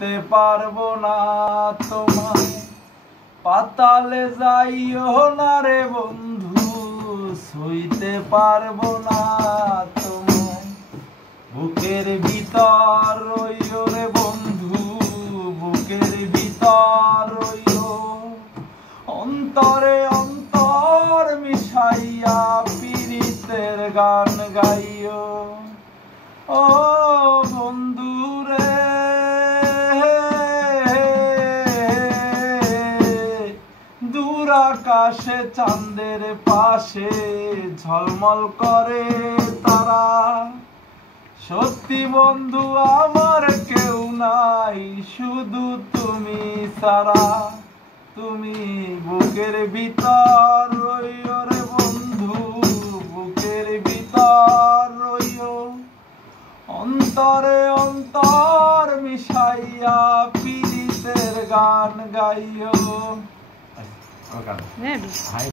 সইতে পারবো না তোমায়, পাতালে যাইও না রে বন্ধু, সইতে পারবো না তোমায়। বুকের ভিতর রইও রে বন্ধু, বুকের ভিতর রইও, অন্তরে অন্তর মিশাইয়া পীড়িতের গান গাইও। ও বন্ধু রে, দূর আকাশে চাঁদের পাশে ঝলমল করে তারা, সত্যি বন্ধু আমার কেউ নাই শুধু তুমি ছাড়া। তুমি বুকের ভিতর রইও রে বন্ধু, বুকের ভিতর রইও, অন্তরে অন্তর মিশাইয়া পীড়িতের গান গাইও।